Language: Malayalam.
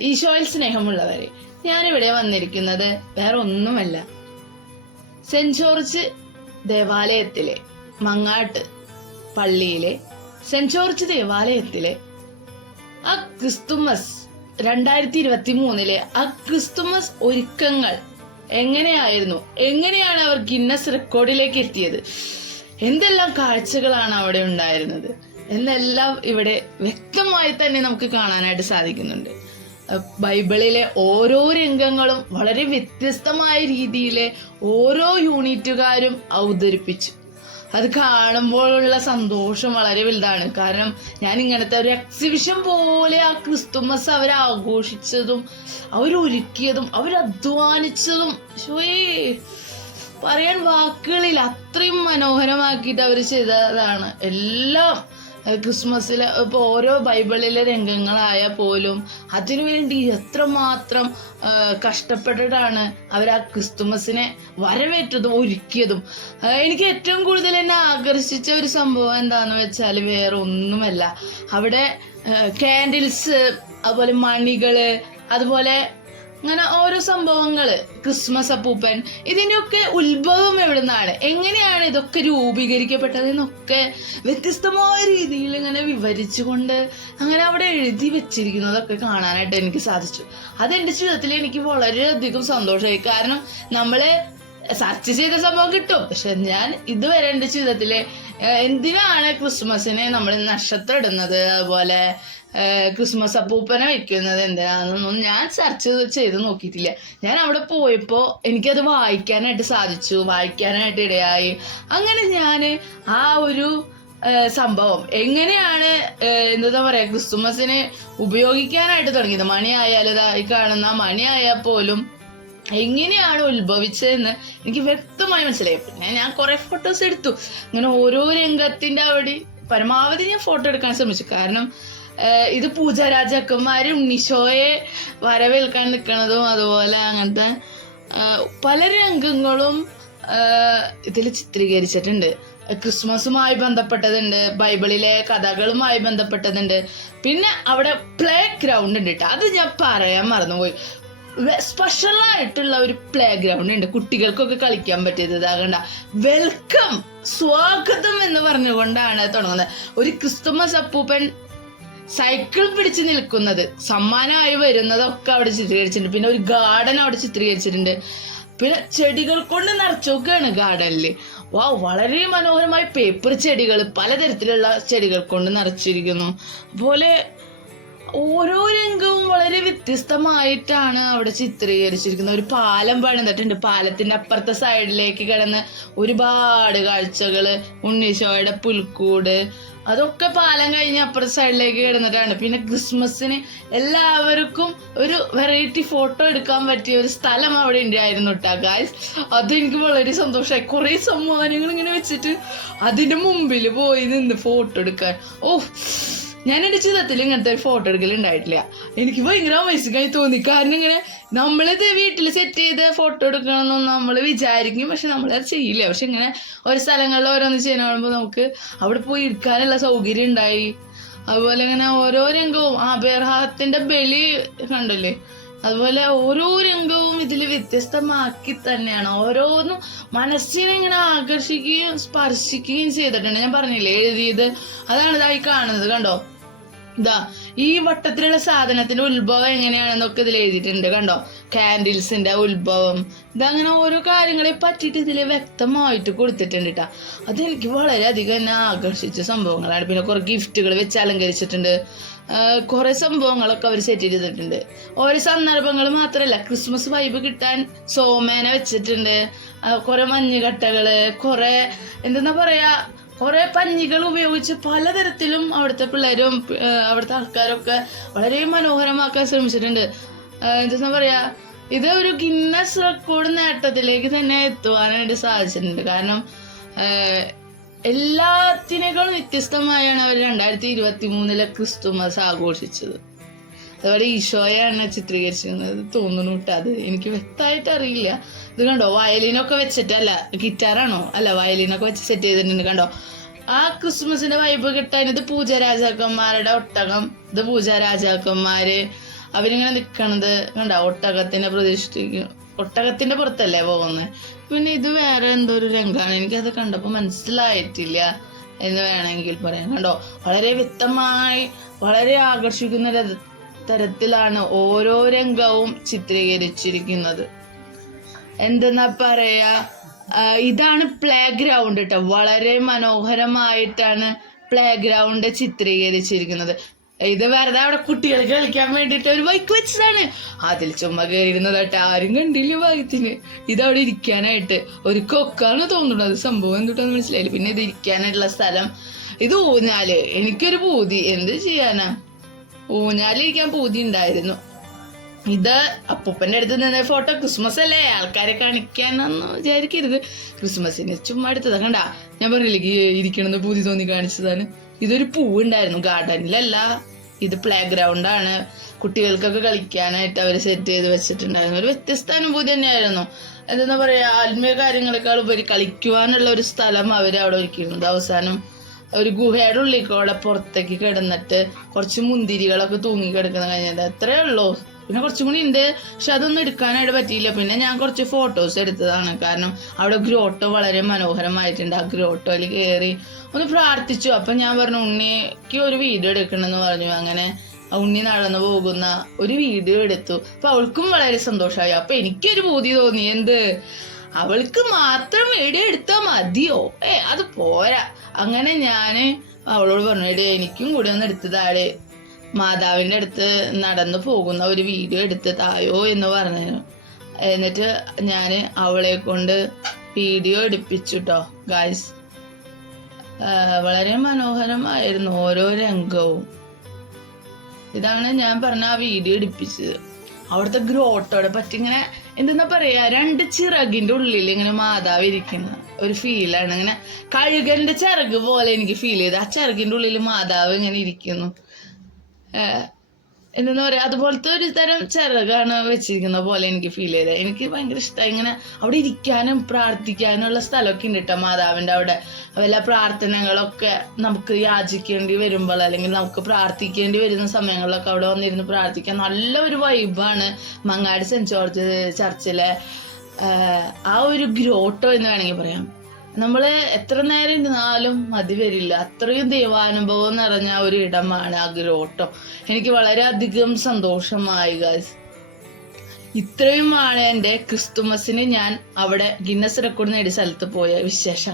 ഈശോയിൽ സ്നേഹമുള്ളവരെ ഞാനിവിടെ വന്നിരിക്കുന്നത് വേറെ ഒന്നുമല്ല. സെന്റ് ജോർജ് ദേവാലയത്തിലെ മങ്ങാട്ട് പള്ളിയിലെ സെന്റ് ജോർജ് ദേവാലയത്തിലെ ആ ക്രിസ്തുമസ് രണ്ടായിരത്തി ഇരുപത്തി മൂന്നിലെ ആ ക്രിസ്തുമസ് ഒരുക്കങ്ങൾ എങ്ങനെയായിരുന്നു? എങ്ങനെയാണ് അവർ ഗിന്നസ് റെക്കോർഡിലേക്ക് എത്തിയത്? എന്തെല്ലാം കാഴ്ചകളാണ് അവിടെ ഉണ്ടായിരുന്നത്? എന്നെല്ലാം ഇവിടെ വ്യക്തമായി തന്നെ നമുക്ക് കാണാനായിട്ട് സാധിക്കുന്നുണ്ട്. ബൈബിളിലെ ഓരോ രംഗങ്ങളും വളരെ വ്യത്യസ്തമായ രീതിയിലെ ഓരോ യൂണിറ്റുകാരും അവതരിപ്പിച്ചു. അത് കാണുമ്പോഴുള്ള സന്തോഷം വളരെ വലുതാണ്. കാരണം ഞാൻ ഇങ്ങനത്തെ ഒരു എക്സിബിഷൻ പോലെ ആ ക്രിസ്തുമസ് അവർ ആഘോഷിച്ചതും അവരൊരുക്കിയതും അവരധ്വാനിച്ചതും ശോയേ പറയാൻ വാക്കുകളിൽ അത്രയും മനോഹരമാക്കിയിട്ട് അവർ ചെയ്തതാണ്. എല്ലാം ക്രിസ്മസിൽ ഇപ്പോൾ ഓരോ ബൈബിളിലെ രംഗങ്ങളായ പോലും അതിനുവേണ്ടി എത്രമാത്രം കഷ്ടപ്പെട്ടിട്ടാണ് അവർ ആ ക്രിസ്തുമസിനെ വരവേറ്റതും ഒരുക്കിയതും. എനിക്ക് ഏറ്റവും കൂടുതൽ എന്നെ ആകർഷിച്ച ഒരു സംഭവം എന്താണെന്ന് വെച്ചാൽ വേറെ ഒന്നുമല്ല. അവിടെ കാൻഡിൽസ് അതുപോലെ മണികൾ അതുപോലെ അങ്ങനെ ഓരോ സംഭവങ്ങൾ. ക്രിസ്മസ് അപ്പൂപ്പൻ. ഇതിന്റെയൊക്കെ ഉത്ഭവം എവിടുന്നാണ്? എങ്ങനെയാണ് ഇതൊക്കെ രൂപീകരിക്കപ്പെട്ടത് എന്നൊക്കെ വ്യത്യസ്തമായ രീതിയിൽ ഇങ്ങനെ വിവരിച്ചുകൊണ്ട് അങ്ങനെ അവിടെ എഴുതി വെച്ചിരിക്കുന്നതൊക്കെ കാണാനായിട്ട് എനിക്ക് സാധിച്ചു. അത് എന്റെ ജീവിതത്തിൽ എനിക്ക് വളരെയധികം സന്തോഷമായി. കാരണം നമ്മൾ സെർച്ച് ചെയ്ത സംഭവം കിട്ടും. പക്ഷെ ഞാൻ ഇതുവരെ എന്റെ ജീവിതത്തിൽ എന്തിനാണ് ക്രിസ്മസിനെ നമ്മൾ നക്ഷത്രം ഇടുന്നത്? അതുപോലെ ക്രിസ്മസ് അപ്പൂപ്പനെ വെക്കുന്നത് എന്തിനാണെന്നൊന്നും ഞാൻ സെർച്ച് ചെയ്ത് നോക്കിയിട്ടില്ല. ഞാൻ അവിടെ പോയപ്പോൾ എനിക്കത് വായിക്കാനായിട്ട് സാധിച്ചു വായിക്കാനായിട്ട് ഇടയായി. അങ്ങനെ ഞാൻ ആ ഒരു സംഭവം എങ്ങനെയാണ് എന്താ പറയുക ക്രിസ്തുമസിന് ഉപയോഗിക്കാനായിട്ട് തുടങ്ങിയത്? മണിയായാലും ഈ കാണുന്ന മണിയായാൽ പോലും എങ്ങനെയാണ് ഉത്ഭവിച്ചതെന്ന് എനിക്ക് വ്യക്തമായി മനസ്സിലായി. പിന്നെ ഞാൻ കുറെ ഫോട്ടോസ് എടുത്തു. അങ്ങനെ ഓരോ രംഗത്തിന്റെ അവിടെ പരമാവധി ഞാൻ ഫോട്ടോ എടുക്കാൻ ശ്രമിച്ചു. കാരണം ഇത് പൂജാരാജാക്കന്മാര് ഉണ്ണിശോയെ വരവേൽക്കാൻ നിൽക്കുന്നതും അതുപോലെ അങ്ങനത്തെ പല രംഗങ്ങളും ഇതിൽ ചിത്രീകരിച്ചിട്ടുണ്ട്. ക്രിസ്മസുമായി ബന്ധപ്പെട്ടതുണ്ട് ബൈബിളിലെ കഥകളുമായി ബന്ധപ്പെട്ടതുണ്ട്. പിന്നെ അവിടെ പ്ലേ ഗ്രൗണ്ട് ഉണ്ട് കേട്ടോ അത് ഞാൻ പറയാൻ മറന്നുപോയി. സ്പെഷ്യലായിട്ടുള്ള ഒരു പ്ലേ ഗ്രൗണ്ട് ഉണ്ട്. കുട്ടികൾക്കൊക്കെ കളിക്കാൻ പറ്റിയത് ഇതാകണ്ട. വെൽക്കം സ്വാഗതം എന്ന് പറഞ്ഞുകൊണ്ടാണ് തുടങ്ങുന്നത്. ഒരു ക്രിസ്തുമസ് അപ്പൂപ്പൻ സൈക്കിൾ പിടിച്ച് നിൽക്കുന്നത്. സമ്മാനമായി വരുന്നതൊക്കെ അവിടെ ചിത്രീകരിച്ചിട്ടുണ്ട്. പിന്നെ ഒരു ഗാർഡൻ അവിടെ ചിത്രീകരിച്ചിട്ടുണ്ട്. പിന്നെ ചെടികൾ കൊണ്ട് നിറച്ചൊക്കെയാണ് ഗാർഡനിൽ വാ വളരെ മനോഹരമായി പേപ്പർ ചെടികൾ പലതരത്തിലുള്ള ചെടികൾ കൊണ്ട് നിറച്ചിരിക്കുന്നു. അതുപോലെ ഓരോ രംഗവും വളരെ വ്യത്യസ്തമായിട്ടാണ് അവിടെ ചിത്രീകരിച്ചിരിക്കുന്നത്. ഒരു പാലം പണിതിട്ടുണ്ട്. പാലത്തിന്റെ അപ്പുറത്തെ സൈഡിലേക്ക് കിടന്ന് ഒരുപാട് കാഴ്ചകൾ ഉണ്ണീശോയുടെ പുൽക്കൂട് അതൊക്കെ പാലം കഴിഞ്ഞ് അപ്പുറത്തെ സൈഡിലേക്ക് കിടന്നിട്ടാണ്. പിന്നെ ക്രിസ്മസിന് എല്ലാവർക്കും ഒരു വെറൈറ്റി ഫോട്ടോ എടുക്കാൻ പറ്റിയ ഒരു സ്ഥലം അവിടെ ഉണ്ടായിരുന്നു കേട്ടോ ഗായ്സ് അതെനിക്ക് വളരെ സന്തോഷമായി. കുറേ സമ്മാനങ്ങൾ ഇങ്ങനെ വെച്ചിട്ട് അതിന്റെ മുമ്പിൽ പോയി നിന്ന് ഫോട്ടോ എടുക്കാൻ. ഓ ഞാൻ എന്റെ ജീവിതത്തിൽ ഇങ്ങനത്തെ ഒരു ഫോട്ടോ എടുക്കൽ ഉണ്ടായിട്ടില്ല എനിക്ക് ഭയങ്കര മനസ്സിലായി തോന്നി. കാരണം ഇങ്ങനെ നമ്മളിത് വീട്ടിൽ സെറ്റ് ചെയ്ത് ഫോട്ടോ എടുക്കണമെന്ന് നമ്മൾ വിചാരിക്കും പക്ഷെ നമ്മളത് ചെയ്യില്ല. പക്ഷെ ഇങ്ങനെ ഓരോ സ്ഥലങ്ങളിൽ ഓരോന്ന് ചെയ്യുന്ന കാണുമ്പോൾ നമുക്ക് അവിടെ പോയി ഇരിക്കാനുള്ള സൗകര്യം ഉണ്ടായി. അതുപോലെ ഇങ്ങനെ ഓരോ രംഗവും ആ ബെർഹാത്തിന്റെ ബലി കണ്ടല്ലേ? അതുപോലെ ഓരോ രംഗവും ഇതിൽ വ്യത്യസ്തമാക്കി തന്നെയാണ്. ഓരോന്നും മനസ്സിനെ ഇങ്ങനെ ആകർഷിക്കുകയും സ്പർശിക്കുകയും ചെയ്തിട്ടുണ്ട്. ഞാൻ പറഞ്ഞില്ലേ എഴുതിയത് അതാണ് ഇതായി കാണുന്നത് കണ്ടോ? ഇതാ ഈ വട്ടത്തിലുള്ള സാധനത്തിന്റെ ഉത്ഭവം എങ്ങനെയാണെന്നൊക്കെ ഇതിൽ എഴുതിയിട്ടുണ്ട് കണ്ടോ? കാൻഡിൽസിന്റെ ഉത്ഭവം. ഇതങ്ങനെ ഓരോ കാര്യങ്ങളെ പറ്റിയിട്ട് ഇതിൽ വ്യക്തമായിട്ട് കൊടുത്തിട്ടുണ്ട് കേട്ടോ അതെനിക്ക് വളരെയധികം എന്നെ ആകർഷിച്ച സംഭവങ്ങളാണ്. പിന്നെ കുറെ ഗിഫ്റ്റുകൾ വെച്ച് അലങ്കരിച്ചിട്ടുണ്ട്. കുറേ സംഭവങ്ങളൊക്കെ അവർ സെറ്റ് ചെയ്തിട്ടുണ്ട്. ഓരോ സന്ദർഭങ്ങൾ മാത്രമല്ല ക്രിസ്മസ് വൈബ് കിട്ടാൻ സോമേന വെച്ചിട്ടുണ്ട്. കുറേ കുറെ മഞ്ഞുകട്ടകൾ കുറെ എന്തെന്നാ പറയാ കുറെ പഞ്ഞികൾ ഉപയോഗിച്ച് പലതരത്തിലും അവിടുത്തെ പിള്ളേരും അവിടുത്തെ ആൾക്കാരൊക്കെ വളരെ മനോഹരമാക്കാൻ ശ്രമിച്ചിട്ടുണ്ട്. എന്താ പറയാ ഇത് ഒരു ഗിന്നസ് റെക്കോർഡ് നേട്ടത്തിലേക്ക് തന്നെ എത്തുവാനായിട്ട് സാധിച്ചിട്ടുണ്ട്. കാരണം എല്ലാത്തിനേക്കാളും വ്യത്യസ്തമായാണ് അവർ രണ്ടായിരത്തി ഇരുപത്തി മൂന്നിലെ ക്രിസ്തുമസ് ആഘോഷിച്ചത്. അതുപോലെ ഈശോയാണ് ചിത്രീകരിച്ചിരുന്നത്. തോന്നുന്നു കേട്ടോ അത്. എനിക്ക് വ്യക്തമായിട്ട് അറിയില്ല. ഇത് കണ്ടോ? വയലിനൊക്കെ വെച്ചിട്ടല്ല. ഗിറ്റാറാണോ? അല്ല വയലിനൊക്കെ വെച്ച് സെറ്റ് ചെയ്തിട്ടുണ്ട് കണ്ടോ? ആ ക്രിസ്മസിന്റെ വൈബ് കിട്ടാൻ ഇത് പൂജ രാജാക്കന്മാരുടെ ഒട്ടകം. ഇത് പൂജ രാജാക്കന്മാര് അവരിങ്ങനെ നിൽക്കണത് കണ്ട? ഒട്ടകത്തിനെ പ്രതിഷ്ഠിക്കും. ഒട്ടകത്തിന്റെ പുറത്തല്ലേ പോകുന്നത് പിന്നെ ഇത് വേറെ എന്തോ ഒരു രംഗമാണ് എനിക്കത് കണ്ടപ്പോൾ മനസ്സിലായിട്ടില്ല എന്ന് വേണമെങ്കിൽ പറയാം. കണ്ടോ? വളരെ വ്യക്തമായി വളരെ ആകർഷിക്കുന്ന തരത്തിലാണ് ഓരോ രംഗവും ചിത്രീകരിച്ചിരിക്കുന്നത്. എന്തെന്നാ പറയാ? ഇതാണ് പ്ലേ ഗ്രൗണ്ട് കേട്ടോ വളരെ മനോഹരമായിട്ടാണ് പ്ലേ ഗ്രൗണ്ട് ചിത്രീകരിച്ചിരിക്കുന്നത്. ഇത് വെറുതെ അവിടെ കുട്ടികൾ കളിക്കാൻ വേണ്ടിയിട്ട് ഒരു ബൈക്ക് വെച്ചതാണ്. അതിൽ ചുമ്മാ കേട്ടോ. ആരും കണ്ടില്ല ഭാഗ്യത്തിന് ഇത് അവിടെ ഇരിക്കാനായിട്ട് ഒരു കൊക്കാണ് തോന്നുന്നത് സംഭവം എന്തുട്ടാന്ന് മനസ്സിലായില്ല. പിന്നെ ഇത് ഇരിക്കാനായിട്ടുള്ള സ്ഥലം. ഇത് ഊഞ്ഞാൽ. എനിക്കൊരു പൂതി. എന്ത് ചെയ്യാനാ? ഊഞ്ഞാലിരിക്കാൻ പൂതി ഉണ്ടായിരുന്നു ഇത് അപ്പൂപ്പന്റെ അടുത്ത് നിന്ന ഫോട്ടോ ക്രിസ്മസ് അല്ലേ ആൾക്കാരെ കാണിക്കാനൊന്നും വിചാരിക്കരുത്. ക്രിസ്മസിന് ചുമ്മാ എടുത്തത്. കണ്ട? ഞാൻ പറഞ്ഞില്ലേ ഇരിക്കണമെന്ന് പൂതി തോന്നി കാണിച്ചതാണ്. ഇതൊരു പൂവുണ്ടായിരുന്നു ഗാർഡനിലല്ല. ഇത് പ്ലേ ഗ്രൗണ്ടാണ് കുട്ടികൾക്കൊക്കെ കളിക്കാനായിട്ട് അവർ സെറ്റ് ചെയ്ത് വെച്ചിട്ടുണ്ടായിരുന്നു. ഒരു വ്യത്യസ്ത അനുഭൂതി തന്നെയായിരുന്നു. എന്താ പറയാ ആത്മീയ കാര്യങ്ങളെക്കാൾ ഉപരി കളിക്കുവാനുള്ള ഒരു സ്ഥലം അവർ അവിടെ അവസാനം ഒരു ഗുഹയുടെ ഉള്ളിൽ കൂടെ പുറത്തേക്ക് കിടന്നിട്ട് കുറച്ച് മുന്തിരികളൊക്കെ തൂങ്ങി കിടക്കുന്ന കഴിഞ്ഞത്. അത്രേ ഉള്ളൂ. പിന്നെ കുറച്ചും കൂടി ഉണ്ട്. പക്ഷെ അതൊന്നും എടുക്കാനായിട്ട് പറ്റിയില്ല. പിന്നെ ഞാൻ കുറച്ച് ഫോട്ടോസ് എടുത്തതാണ്. കാരണം അവിടെ ഗ്രോട്ടോ വളരെ മനോഹരമായിട്ടുണ്ട്. ആ ഗ്രോട്ടോയിൽ കയറി ഒന്ന് പ്രാർത്ഥിച്ചു. അപ്പൊ ഞാൻ പറഞ്ഞു ഉണ്ണിക്ക് ഒരു വീഡിയോ എടുക്കണമെന്ന് പറഞ്ഞു. അങ്ങനെ ഉണ്ണി നടന്നു പോകുന്ന ഒരു വീഡിയോ എടുത്തു. അപ്പൊ അവൾക്കും വളരെ സന്തോഷമായി. അപ്പൊ എനിക്കൊരു ബോധി തോന്നി. എന്ത്? അവൾക്ക് മാത്രം വീഡിയോ എടുത്താൽ മതിയോ? ഏ അത് പോരാ. അങ്ങനെ ഞാൻ അവളോട് പറഞ്ഞു എടേ എനിക്കും കൂടി ഒന്ന് എടുത്തതാൾ. മാതാവിന്റെ അടുത്ത് നടന്നു പോകുന്ന ഒരു വീഡിയോ എടുത്ത് തായോ എന്ന് പറഞ്ഞു. എന്നിട്ട് ഞാൻ അവളെ കൊണ്ട് വീഡിയോ എടുപ്പിച്ചുട്ടോ ഗായ്സ് വളരെ മനോഹരമായിരുന്നു ഓരോ രംഗവും. ഇതാണ് ഞാൻ പറഞ്ഞ ആ വീഡിയോ എടുപ്പിച്ചത്. അവിടുത്തെ ഗ്രോട്ടോടെ പറ്റിങ്ങനെ എന്തെന്നാ പറയാ രണ്ട് ചിറകിന്റെ ഉള്ളിൽ ഇങ്ങനെ മാതാവ് ഇരിക്കുന്ന. ഒരു ഫീലാണ് ഇങ്ങനെ കഴുകന്റെ ചിറക് പോലെ എനിക്ക് ഫീൽ ചെയ്ത് ആ ചിറകിന്റെ ഉള്ളിൽ മാതാവ് ഇങ്ങനെ ഇരിക്കുന്നു. എന്താ പറയാ അതുപോലത്തെ ഒരു തരം ചിറകാണ് വെച്ചിരിക്കുന്ന പോലെ എനിക്ക് ഫീൽ ചെയ്തത് എനിക്ക് ഭയങ്കര ഇഷ്ടമായി ഇങ്ങനെ അവിടെ ഇരിക്കാനും പ്രാർത്ഥിക്കാനുള്ള സ്ഥലമൊക്കെ ഉണ്ട് കേട്ടോ മാതാവിന്റെ അവിടെ. വല്ല പ്രാർത്ഥനകളൊക്കെ നമുക്ക് യാചിക്കേണ്ടി വരുമ്പോൾ അല്ലെങ്കിൽ നമുക്ക് പ്രാർത്ഥിക്കേണ്ടി വരുന്ന സമയങ്ങളിലൊക്കെ അവിടെ വന്നിരുന്ന് പ്രാർത്ഥിക്കാൻ നല്ല ഒരു വൈബാണ് മങ്ങാട് സെന്റ് ജോർജ് ചർച്ചിലെ ആ ഒരു ഗ്രോട്ടോ എന്ന് വേണമെങ്കിൽ പറയാം. നമ്മൾ എത്ര നേരം നിന്നാലും മതി വരില്ല. അത്രയും ദൈവാനുഭവം നിറഞ്ഞ ഒരു ഇടമാണ് ആ ഗ്രോട്ടം. എനിക്ക് വളരെയധികം സന്തോഷമായി ഗായ്സ് ഇത്രയുമാണ് എന്റെ ക്രിസ്തുമസിന് ഞാൻ അവിടെ ഗിന്നസ് റെക്കോർഡ് നേടിയ സ്ഥലത്ത് പോയ വിശേഷം